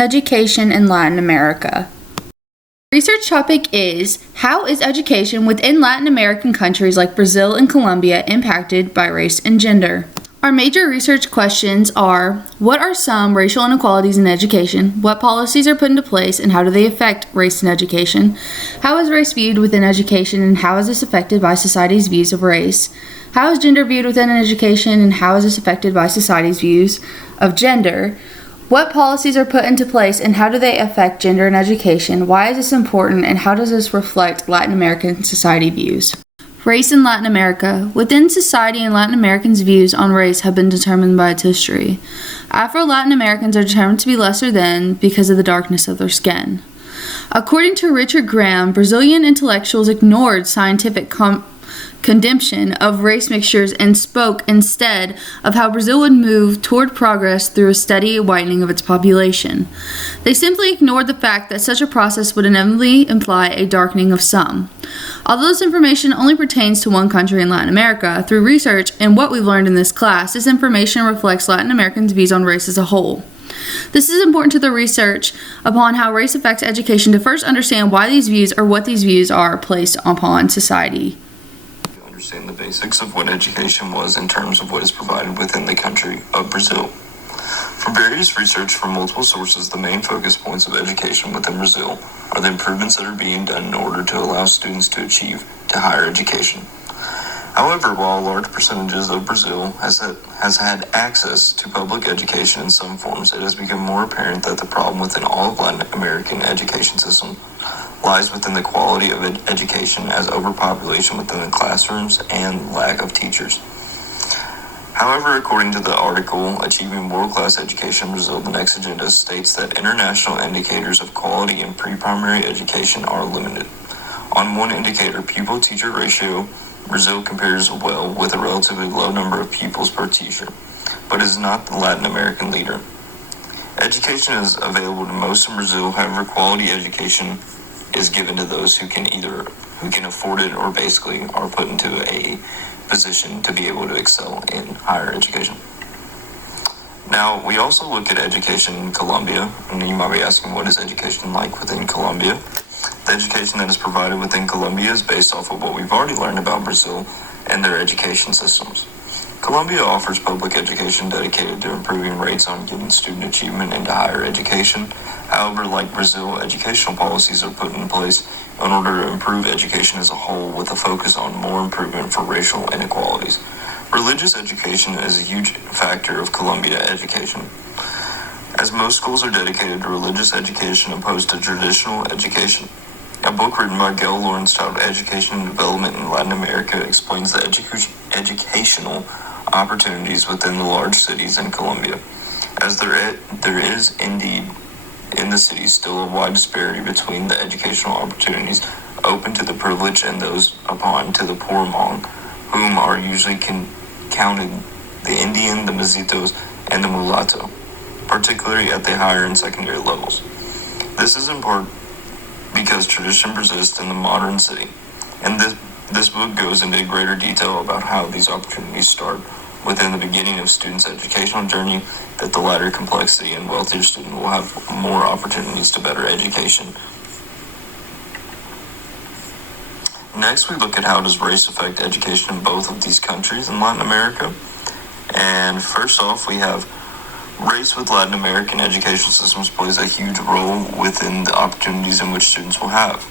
Education in Latin America. Research topic is, how is education within Latin American countries like Brazil and Colombia impacted by race and gender? Our major research questions are, what are some racial inequalities in education? What policies are put into place and how do they affect race in education? How is race viewed within education and how is this affected by society's views of race? How is gender viewed within education and how is this affected by society's views of gender? What policies are put into place and how do they affect gender in education? Why is this important and how does this reflect Latin American society views? Race in Latin America. Within society and Latin Americans' views on race have been determined by its history. Afro-Latin Americans are determined to be lesser than because of the darkness of their skin. According to Richard Graham, Brazilian intellectuals ignored scientific condemnation of race mixtures and spoke instead of how Brazil would move toward progress through a steady whitening of its population. They simply ignored the fact that such a process would inevitably imply a darkening of some. Although this information only pertains to one country in Latin America, through research and what we've learned in this class, this information reflects Latin Americans' views on race as a whole. This is important to the research upon how race affects education to first understand why these views or what these views are placed upon society. Understand the basics of what education was in terms of what is provided within the country of Brazil. From various research from multiple sources, the main focus points of education within Brazil are the improvements that are being done in order to allow students to achieve to higher education. However, while large percentages of Brazil has had access to public education in some forms, it has become more apparent that the problem within all of Latin American education system lies within the quality of education as overpopulation within the classrooms and lack of teachers. However, according to the article Achieving World-Class Education in Brazil, the next agenda states that international indicators of quality in pre-primary education are limited. On one indicator, pupil-teacher ratio, Brazil compares well with a relatively low number of pupils per teacher, but is not the Latin American leader. Education is available to most in Brazil, however, quality education is given to those who can afford it or basically are put into a position to be able to excel in higher education. Now, we also look at education in Colombia, and you might be asking, what is education like within Colombia? The education that is provided within Colombia is based off of what we've already learned about Brazil and their education systems. Colombia offers public education dedicated to improving rates on getting student achievement into higher education. However, like Brazil, educational policies are put in place in order to improve education as a whole with a focus on more improvement for racial inequalities. Religious education is a huge factor of Colombia education, as most schools are dedicated to religious education opposed to traditional education. A book written by Gail Lawrence titled Education and Development in Latin America explains the educational opportunities within the large cities in Colombia, as there is indeed in the cities still a wide disparity between the educational opportunities open to the privileged and those upon to the poor, among whom are usually counted the Indian, the Mestizos, and the mulatto, particularly at the higher and secondary levels. This is important because tradition persists in the modern city, and this book goes into greater detail about how these opportunities start within the beginning of students' educational journey, that the latter complexity and wealthier student will have more opportunities to better education. Next, we look at how does race affect education in both of these countries in Latin America. And first off, we have race with Latin American educational systems plays a huge role within the opportunities in which students will have.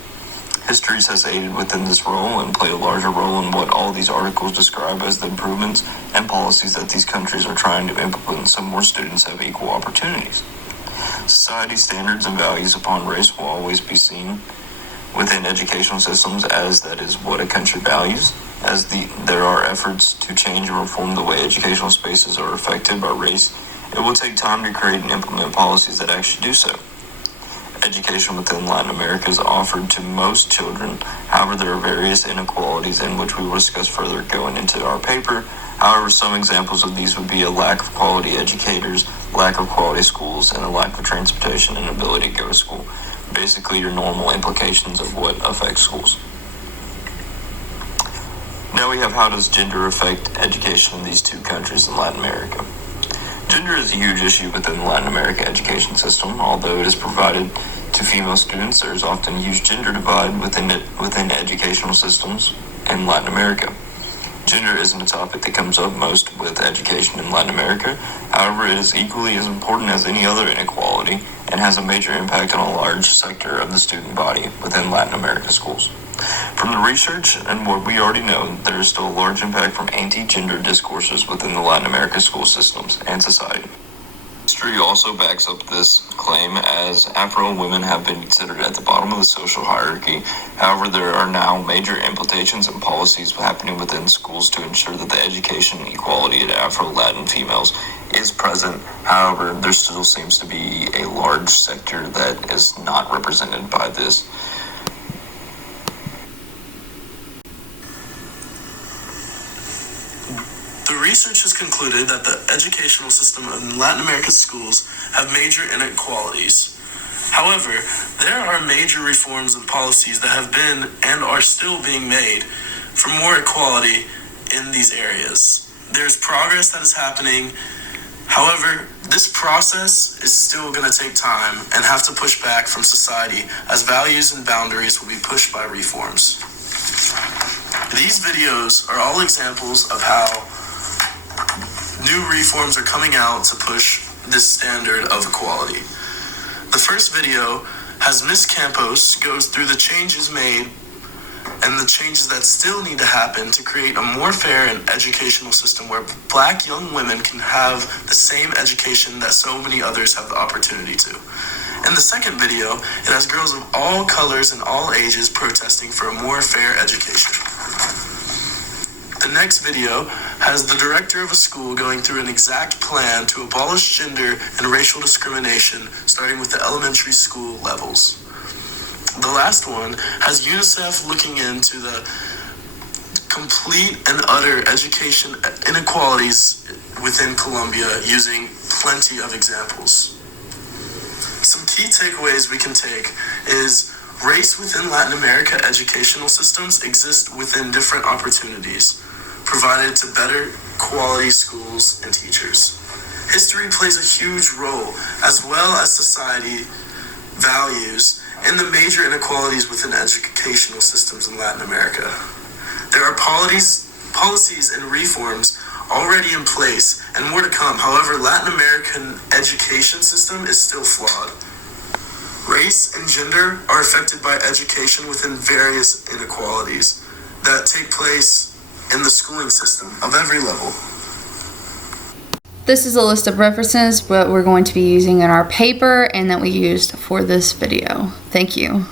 History has aided within this role and played a larger role in what all these articles describe as the improvements and policies that these countries are trying to implement so more students have equal opportunities. Society standards and values upon race will always be seen within educational systems as that is what a country values, as there are efforts to change and reform the way educational spaces are affected by race. It will take time to create and implement policies that actually do so. Education within Latin America is offered to most children. However, there are various inequalities in which we will discuss further going into our paper. However, some examples of these would be a lack of quality educators, lack of quality schools, and a lack of transportation and ability to go to school. Basically, your normal implications of what affects schools. Now we have how does gender affect education in these two countries in Latin America. Gender is a huge issue within the Latin America education system. Although it is provided to female students, there is often a huge gender divide within educational systems in Latin America. Gender isn't a topic that comes up most with education in Latin America. However, it is equally as important as any other inequality and has a major impact on a large sector of the student body within Latin America schools. From the research and what we already know, there is still a large impact from anti-gender discourses within the Latin America school systems and society. History also backs up this claim, as Afro women have been considered at the bottom of the social hierarchy. However, there are now major implications and policies happening within schools to ensure that the education equality of Afro-Latin females is present. However, there still seems to be a large sector that is not represented by this. The research has concluded that the educational system in Latin American schools have major inequalities. However, there are major reforms and policies that have been and are still being made for more equality in these areas. There's progress that is happening. However, this process is still going to take time and have to push back from society, as values and boundaries will be pushed by reforms. These videos are all examples of how new reforms are coming out to push this standard of equality. The first video has Miss Campos goes through the changes made and the changes that still need to happen to create a more fair and educational system where Black young women can have the same education that so many others have the opportunity to. In the second video, it has girls of all colors and all ages protesting for a more fair education. The next video has the director of a school going through an exact plan to abolish gender and racial discrimination, starting with the elementary school levels. The last one has UNICEF looking into the complete and utter education inequalities within Colombia using plenty of examples. Some key takeaways we can take is race within Latin America educational systems exist within different opportunities provided to better quality schools and teachers. History plays a huge role, as well as society values, in the major inequalities within educational systems in Latin America. There are policies and reforms already in place and more to come. However, Latin American education system is still flawed. Race and gender are affected by education within various inequalities that take place in the schooling system of every level. This is a list of references that we're going to be using in our paper and that we used for this video. Thank you.